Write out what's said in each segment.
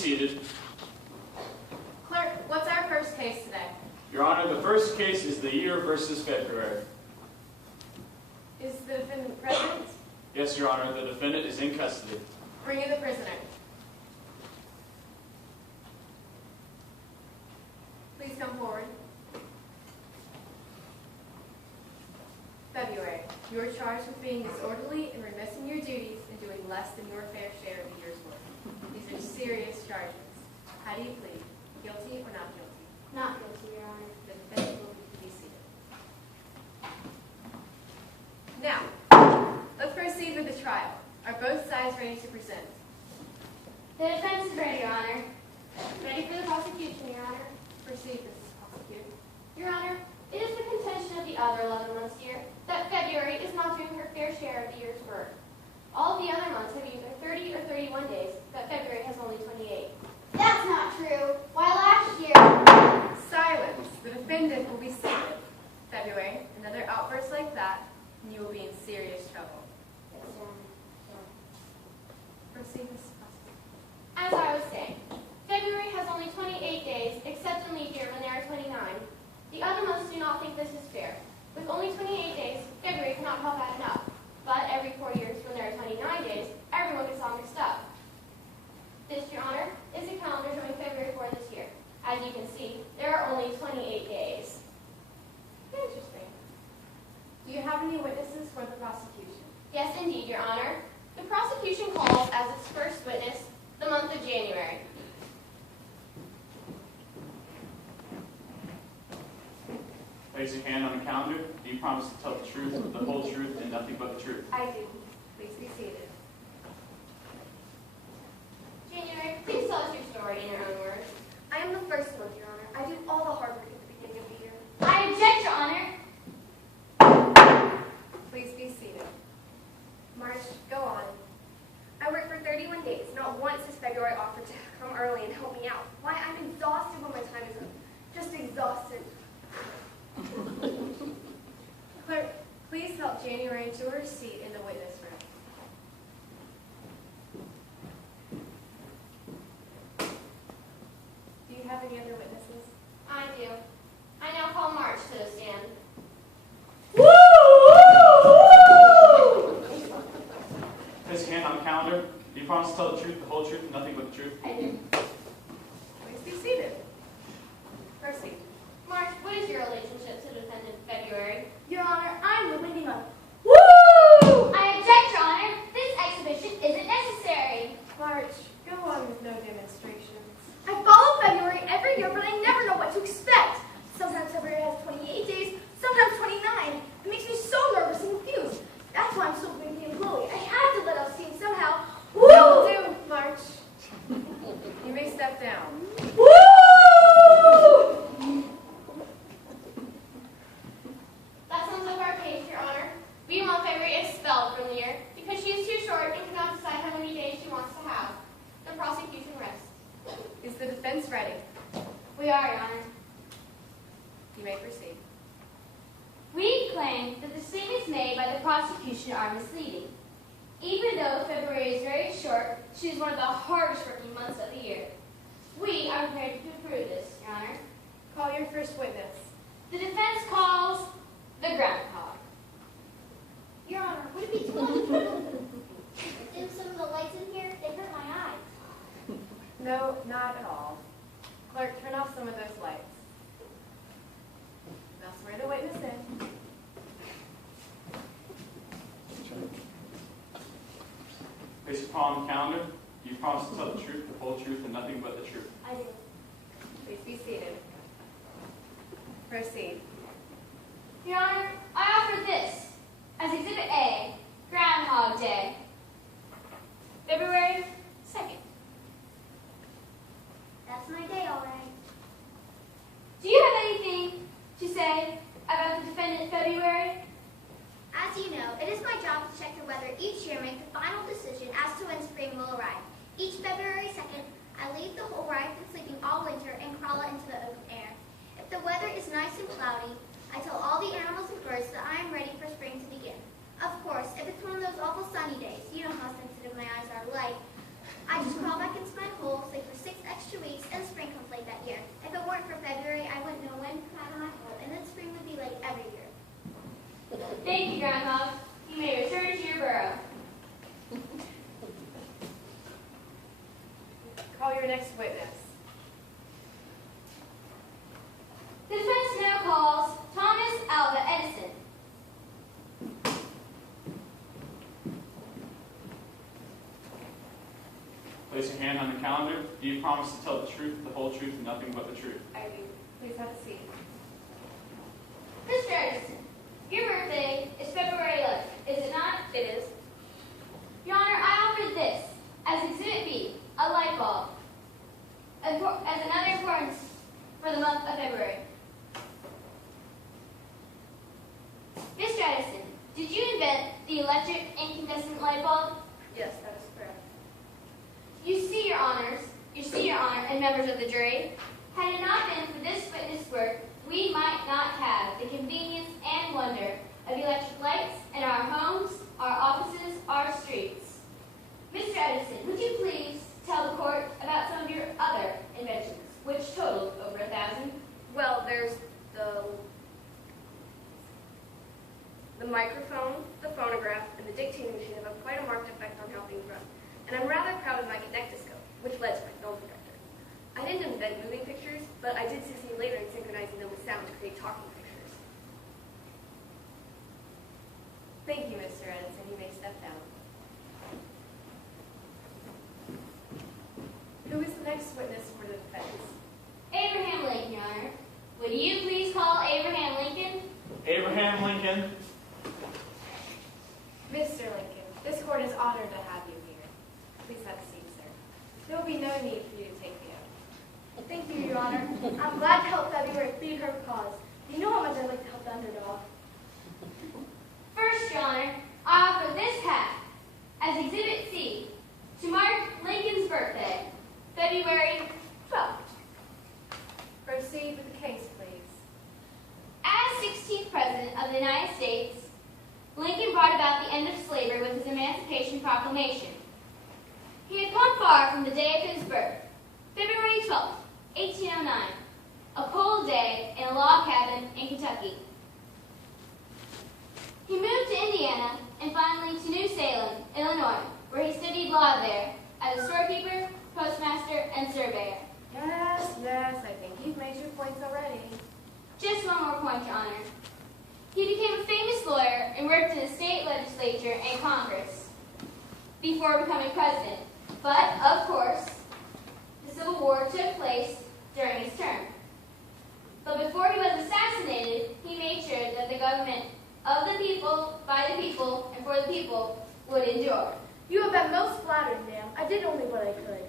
seated. Clerk, what's our first case today? Your Honor, the first case is the year versus February. Is the defendant present? Yes, Your Honor, the defendant is in custody. Bring in the prisoner. Please come forward. February, you are charged with being disorderly and remiss in your duties and doing less than your fair share of the year's work. These are serious charges. How do you plead? Guilty or not guilty? Not guilty, Your Honor. The defendant will be seated. Now, let's proceed with the trial. Are both sides ready to present? The defense is ready, Your Honor. Ready for the prosecution, Your Honor. Proceed, Mrs. Prosecutor. Your Honor, it is the contention of the other 11 months here that February is not doing her fair share of the year's work. All of the other months have either 30 or 31 days, but February has only 28. That's not true. Why, last year... Silence. The defendant will be seated. February, another outburst like that, and you will be in serious trouble. Yes, Your Honor. Proceed, Mrs. Prosecutor. As I was saying, February has only 28 days, except in leap year when there are 29. The other months do not think this is fair. With only 28 days, February cannot help out enough. But every 4 years, when there are 29 days, everyone gets all mixed up. This, Your Honor, is a calendar showing February for this year. As you can see, there are only 28 days. Interesting. Do you have any witnesses for the prosecution? Yes, indeed, Your Honor. The prosecution calls as its first witness the month of January. Place your hand on the calendar. Do you promise to tell the truth, the whole truth, and nothing but the truth? I do. Please be seated. January, please tell us your story in your own words. I am the first one, Your Honor. I do all the hard work at the beginning of the year. I object, Your Honor. Please be seated. March, go on. I worked for 31 days. Not once has February offered to come early and help me out. Why, I'm exhausted when my time is up. Just exhausted. Clerk, please help January to her seat in the witness room. Do you have any other witnesses? I do. I now call March to the stand. Place your hand on the calendar. Do you promise to tell the truth, the whole truth, and nothing but the truth? I do. Please be seated. Proceed. March, what is your relationship to defendant February? Your Honor, I'm the winning one. Woo! I object, Your Honor. This exhibition isn't necessary. March, go on with no demonstrations. I follow February every year, but I never know what to expect. Sometimes February has 28 days, sometimes 29. It makes me so nervous and confused. That's why I'm so big the employee. I have to let out steam somehow. Woo! Will do, March. You may step down. Woo! That sums up our case, Your Honor. We want February expelled from the year because she is too short and cannot decide how many days she wants to have. The prosecution rests. Is the defense ready? We are, Your Honor. You may proceed. We claim that the statements made by the prosecution are misleading. Even though February is very short, she is one of the hardest working months of the year. We are prepared to prove this, Your Honor. Call your first witness. The defense calls the groundhog. Your Honor, would it be too much trouble to dim some of the lights in here? They hurt my eyes. No, not at all. Clerk, turn off some of those lights. Now swear the witness in. Place your paw on the calendar. Do you promise to tell the truth, the whole truth, and nothing but the truth? I do. Please be seated. Proceed. Your Honor, I offer this as Exhibit A, Groundhog Day, February 2nd. That's my day, all right. Do you have anything to say about the defendant February? As you know, it is my job to check the weather each year and make the final decision as to when spring will arrive. Each February 2nd, I leave the hole where I've been sleeping all winter and crawl into the open air. If the weather is nice and cloudy, I tell all the animals and birds that I am ready for spring to begin. Of course, if it's one of those awful sunny days, you know how sensitive my eyes are to light, I just crawl back into my hole, sleep for 6 call your next witness. The defense now calls Thomas Alva Edison. Place your hand on the calendar. Do you promise to tell the truth, the whole truth, and nothing but the truth? I do. Please have a seat. Mr. Edison, your birthday is February 11th, is it not? It is. Your Honor, I offer this as Exhibit B, a light bulb, as another importance for the month of February. Mr. Edison, did you invent the electric incandescent light bulb? Yes, that is correct. You see, Your Honor, and members of the jury, had it not been for this witness work, we might not have the convenience and wonder of electric lights in our homes, our offices, our streets. Mr. Edison, would you please tell the court about some of your other inventions, which totaled over 1,000? Well, there's the microphone, the phonograph, and the dictating machine have quite a marked effect on how things run. And I'm rather proud of my kinectoscope, which led to my film projector. I didn't invent moving pictures, but I did succeed later in synchronizing them with sound to create talking pictures. Thank you, Mr. Edison. You may step down. Who is the next witness for the defense? Abraham Lincoln, Your Honor. Would you please call Abraham Lincoln? Abraham Lincoln. Mr. Lincoln, this court is honored to have you here. Please have a seat, sir. There will be no need for you to take the oath. Thank you, Your Honor. I'm glad to help February plead her cause. You know how much I'd like to help the underdog. First, Your Honor, I offer this hat as Exhibit C to mark Lincoln's birthday, February 12th. Proceed with the case, please. As 16th President of the United States, Lincoln brought about the end of slavery with his Emancipation Proclamation. He had come far from the day of his birth, February 12th, 1809, a cold day in a log cabin in Kentucky. He moved to Indiana and finally to New Salem, Illinois, where he studied law there as a storekeeper, postmaster, and surveyor. Yes, I think you've made your points already. Just one more point, Your Honor. He became a famous lawyer and worked in the state legislature and Congress before becoming president. But, of course, the Civil War took place during his term. But before he was assassinated, he made sure that the government of the people, by the people, and for the people would endure. You have been most flattering, ma'am. I did only what I could.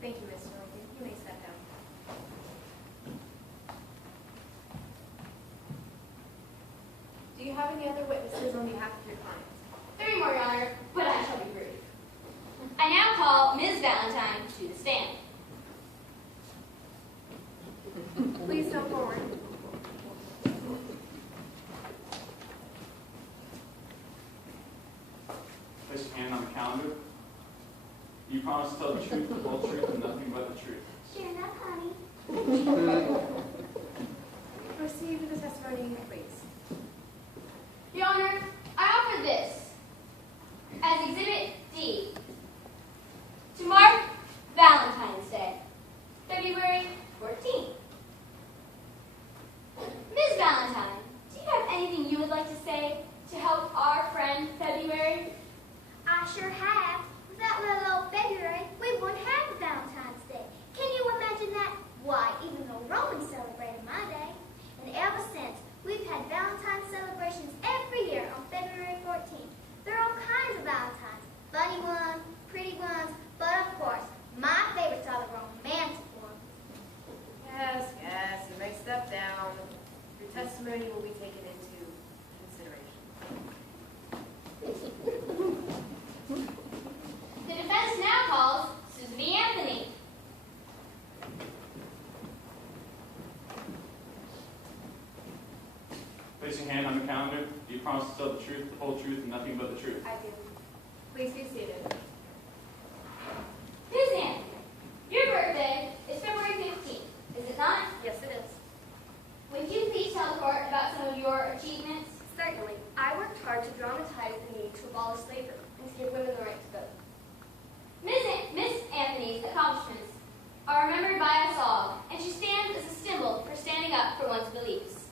Thank you, Mr. Lincoln. You may step down. Do you have any other witnesses on behalf of your client? 3 more, Your Honor, but I shall be brief. I now call Ms. Valentine to the stand. Please come forward. Place your hand on the calendar. Do you promise to tell the truth, the whole truth, and nothing but the truth? Sure enough, honey. Proceed with the testimony, please. Your Honor, I offer this as Exhibit D to mark Valentine's Day, February 14th. Ms. Valentine, do you have anything you would like to say to help our friend February? I sure have. Without little old February, we wouldn't have Valentine's Day. Can you imagine that? Why, even the Romans celebrated my day. And ever since, we've had Valentine's celebrations every year on February 14th. There are all kinds of Valentines. Funny ones, pretty ones, but of course, my favorites are the romantic ones. Yes, you may step down. Your testimony will be taken into consideration. The defense now calls Susan B. Anthony. Place your hand on the calendar. Do you promise to tell the truth, the whole truth, and nothing but the truth? I do. Please be seated. Ms. Anthony, your birthday is February 15th, is it not? Yes, it is. Would you please tell the court about some of your achievements? Certainly. I worked hard to dramatize the need to abolish slavery and to give women the right to vote. Miss Anthony's accomplishments are remembered by us all, and she stands as a symbol for standing up for one's beliefs.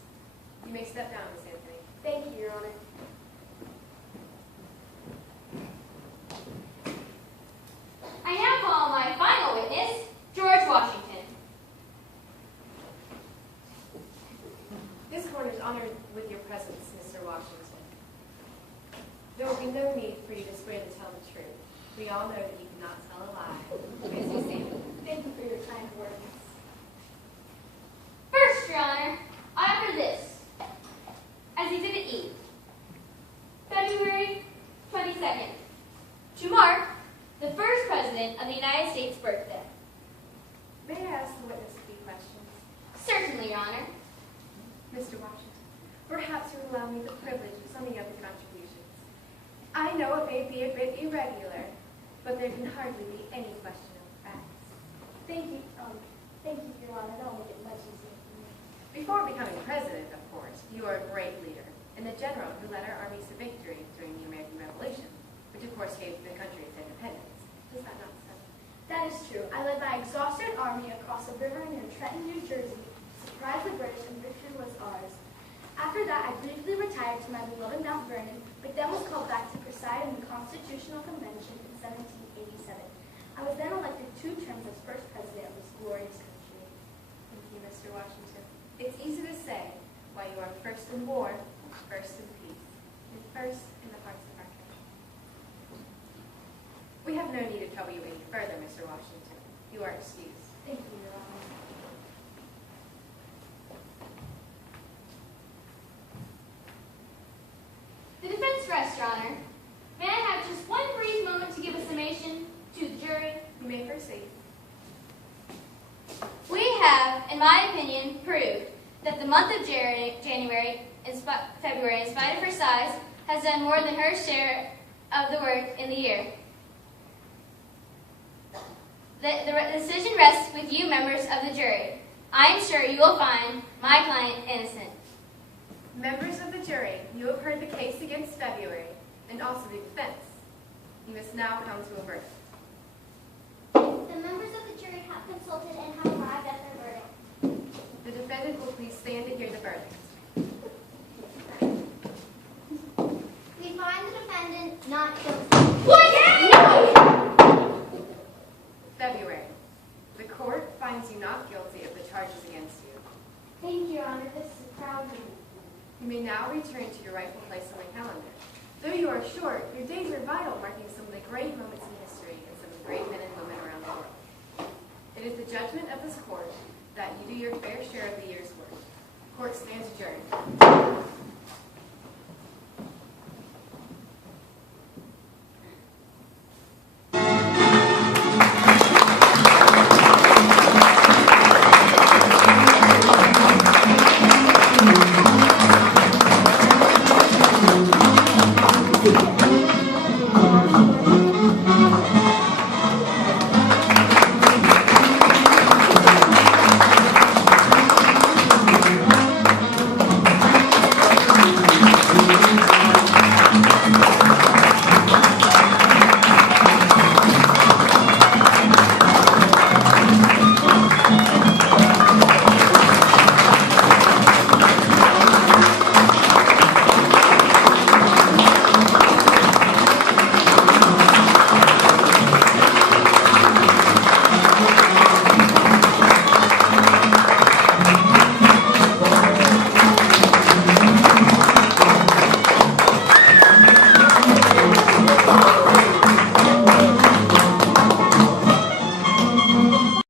You may step down, Miss Anthony. Thank you, Your Honor. I now call my final witness, George Washington. This court is honored with your presence, Mr. Washington. There will be no need for you to swear to tell the truth. We all know that you cannot tell a lie. Please be seated. Thank you for your kind words. First, Your Honor, I offer this as Exhibit E, February 22nd, to mark the first President of the United States' birthday. May I ask the witness a few questions? Certainly, Your Honor. Mr. Washington, perhaps you will allow me the privilege of summing up your contributions. I know it may be a bit irregular, but there can hardly be any question of facts. Thank you, Your Honor. That'll make it much easier for me. Before becoming president, of course, you are a great leader and the general who led our armies to victory during the American Revolution, which of course gave the country its independence. Does that not so? That is true. I led my exhausted army across the river near Trenton, New Jersey, surprised the British, and victory was ours. After that, I briefly retired to my beloved Mount Vernon, but then was called back to preside in the Constitutional Convention in 1787. I was then elected 2 terms as first president of this glorious country. Thank you, Mr. Washington. It's easy to say why you are first in war, first in peace, and first in the hearts of our country. We have no need to trouble you any further, Mr. Washington. You are excused. Thank you, Your Honor. The defense rests, Your Honor. May I have just one brief moment to give a summation to the jury? You may proceed. We have, in my opinion, proved that the month of February, in spite of her size, has done more than her share of the work in the year. The decision rests with you, members of the jury. I am sure you will find my client innocent. Members of the jury, you have heard the case against February, and also the defense. You must now come to a verdict. The members of the jury have consulted and have arrived at their verdict. The defendant will please stand to hear the verdict. We find the defendant not guilty. February. The court finds you not guilty of the charges against you. Thank you, Your Honor. This is a proud moment. You may now return to your rightful place on the calendar. Though you are short, your days are vital, marking some of the great moments in history and some of the great men and women around the world. It is the judgment of this court that you do your fair share of the year's work. Court stands adjourned.